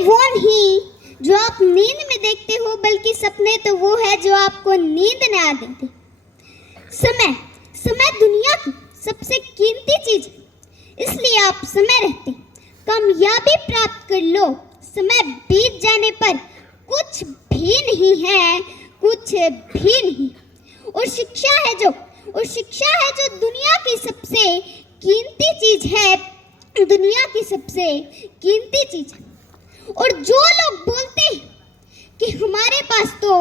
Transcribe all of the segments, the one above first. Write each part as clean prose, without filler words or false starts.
वो नहीं जो आप नींद में देखते हो, बल्कि सपने तो वो है जो आपको नींद न आ देते। समय समय दुनिया की सबसे कीमती चीज है, इसलिए आप समय रहते कामयाबी प्राप्त कर लो। समय बीत जाने पर कुछ भी नहीं है, कुछ भी नहीं। और शिक्षा है जो दुनिया की सबसे कीमती चीज है, दुनिया की सबसे कीमती चीज है। और जो लोग बोलते हैं कि हमारे पास तो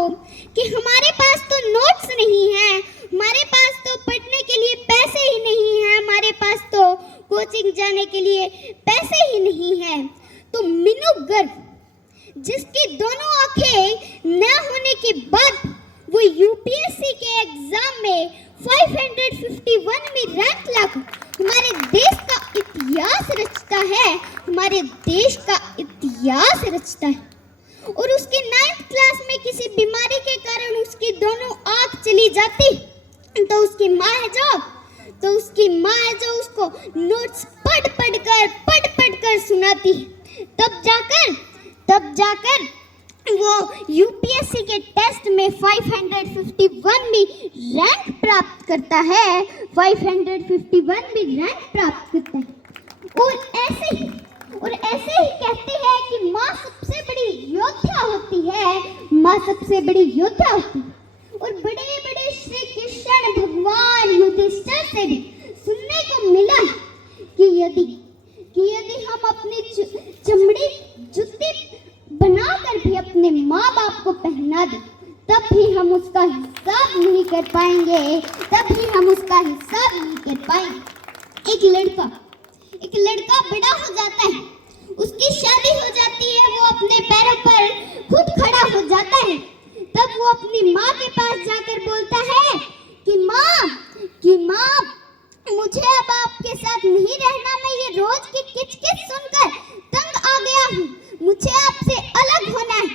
नोट्स नहीं है, हमारे पास तो पढ़ने के लिए पैसे ही नहीं है, हमारे पास तो कोचिंग जाने के लिए पैसे ही नहीं है, तो मीनू गर्व, जिसकी दोनों आंखें न होने के बाद वो यूपीएससी के एग्जाम में 551 में रैंक लाकर हमारे देश का इतिहास रचता है, हमारे देश का इतिहास रचता है। और उसके 9th क्लास में किसी बीमारी के कारण उसकी दोनों आंख चली जाती, तो उसकी माँ है जो उसको नोट्स पढ़ कर सुनाती है। तब जाकर वो यूपीएससी के टेस्ट में 551 में रैंक प्राप्त करता है, 551 में रैंक प्राप्त करता है। और ऐसे ही कहते हैं कि माँ सबसे बड़ी योद्धा होती है, माँ सबसे बड़ी योद्धा होती है। और बड़े बड़े श्री कृष्ण भगवान युधिष्ठिर से भी सुनने को मिला कि यदि हम अपनी चमड़ी जूती बनाकर भी अपने माँ बाप को पहना दें, तब भी हम उसका हिसाब नहीं कर पाएंगे। एक लड़का बड़ा हो जाता है, उसकी शादी हो जाती है, वो अपने पैरों पर खुद खड़ा हो जाता है। तब वो अपनी माँ के पास जाकर बोलता है कि माँ मुझे अब आपके साथ नहीं रहना, मैं ये रोज की किच-किच सुनकर तंग आ गया हूँ, मुझे आपसे अलग होना है,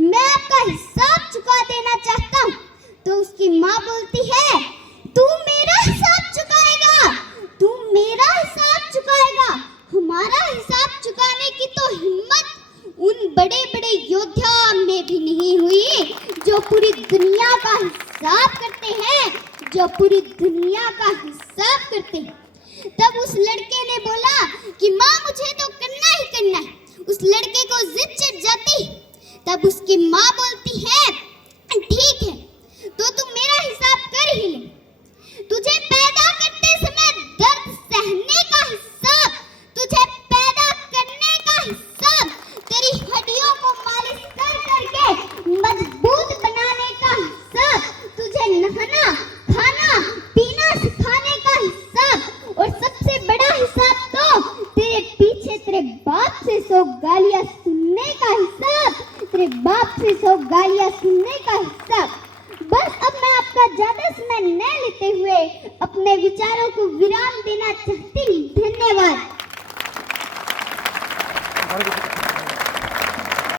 मैं आपका हिसाब चुका देना चाहता हूँ। तो उसकी माँ बोलती है, तू मेरा हिसाब चुकाएगा, हमारा हिसाब चुकाने की तो हिम्मत उन बड़े बड़े योद्धा में भी नहीं हुई जो पूरी दुनिया का हिसाब करते हैं। तब उस लड़के ने बोला कि माँ मुझे तो करना ही करना है। उस लड़के को जिद चढ़ जाती, तब उसकी माँ बोलती है, ठीक है तो तुम मेरा हिसाब कर ही ले, तुझे पैदा करते समय दर्द सहने का हिसाब, तुझे पैदा करने का हिसाब, तेरी हड्डियों को मालिश कर करके मजबूत बनाने का हिसाब, तुझे नहाना खाना पीना सिखाने का हिसाब, और सबसे बड़ा हिसाब तो तेरे पीछे तेरे बाप से 100 गालियां सुनने का हिसाब, बस अब मैं आपका ज्यादा समय न लेते हुए अपने विचारों को विराम देना चाहती हूँ। धन्यवाद।